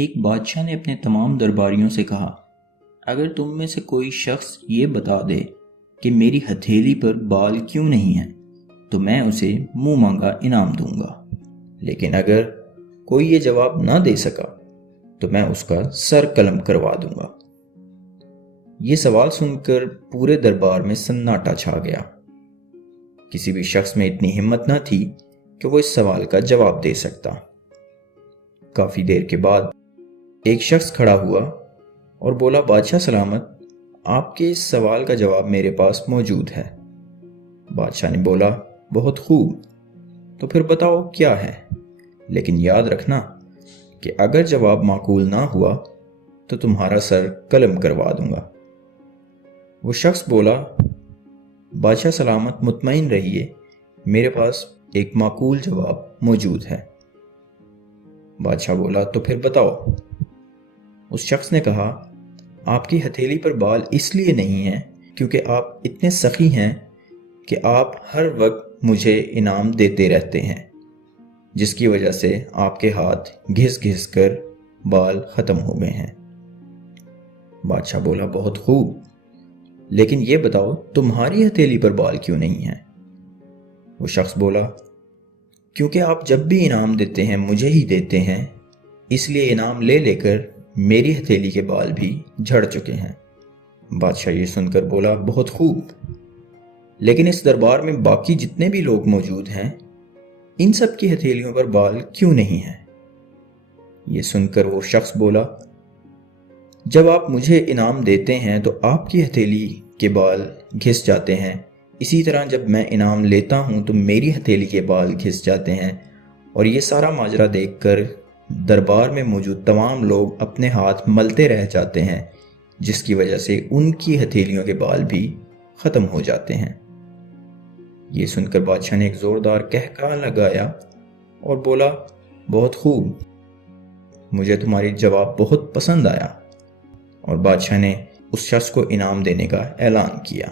ایک بادشاہ نے اپنے تمام درباریوں سے کہا، اگر تم میں سے کوئی شخص یہ بتا دے کہ میری ہتھیلی پر بال کیوں نہیں ہیں تو میں اسے منہ مانگا انعام دوں گا، لیکن اگر کوئی یہ جواب نہ دے سکا تو میں اس کا سر قلم کروا دوں گا۔ یہ سوال سن کر پورے دربار میں سناٹا چھا گیا۔ کسی بھی شخص میں اتنی ہمت نہ تھی کہ وہ اس سوال کا جواب دے سکتا۔ کافی دیر کے بعد ایک شخص کھڑا ہوا اور بولا، بادشاہ سلامت، آپ کے اس سوال کا جواب میرے پاس موجود ہے۔ بادشاہ نے بولا، بہت خوب، تو پھر بتاؤ کیا ہے، لیکن یاد رکھنا کہ اگر جواب معقول نہ ہوا تو تمہارا سر قلم کروا دوں گا۔ وہ شخص بولا، بادشاہ سلامت مطمئن رہیے، میرے پاس ایک معقول جواب موجود ہے۔ بادشاہ بولا، تو پھر بتاؤ۔ اس شخص نے کہا، آپ کی ہتھیلی پر بال اس لیے نہیں ہیں کیونکہ آپ اتنے سخی ہیں کہ آپ ہر وقت مجھے انعام دیتے رہتے ہیں، جس کی وجہ سے آپ کے ہاتھ گھس گھس کر بال ختم ہو گئے ہیں۔ بادشاہ بولا، بہت خوب، لیکن یہ بتاؤ تمہاری ہتھیلی پر بال کیوں نہیں ہیں؟ وہ شخص بولا، کیونکہ آپ جب بھی انعام دیتے ہیں مجھے ہی دیتے ہیں، اس لیے انعام لے لے کر میری ہتھیلی کے بال بھی جھڑ چکے ہیں۔ بادشاہ یہ سن کر بولا، بہت خوب، لیکن اس دربار میں باقی جتنے بھی لوگ موجود ہیں ان سب کی ہتھیلیوں پر بال کیوں نہیں ہیں؟ یہ سن کر وہ شخص بولا، جب آپ مجھے انعام دیتے ہیں تو آپ کی ہتھیلی کے بال گھس جاتے ہیں، اسی طرح جب میں انعام لیتا ہوں تو میری ہتھیلی کے بال گھس جاتے ہیں، اور یہ سارا ماجرا دیکھ کر دربار میں موجود تمام لوگ اپنے ہاتھ ملتے رہ جاتے ہیں، جس کی وجہ سے ان کی ہتھیلیوں کے بال بھی ختم ہو جاتے ہیں۔ یہ سن کر بادشاہ نے ایک زوردار قہقہہ لگایا اور بولا، بہت خوب، مجھے تمہاری جواب بہت پسند آیا، اور بادشاہ نے اس شخص کو انعام دینے کا اعلان کیا۔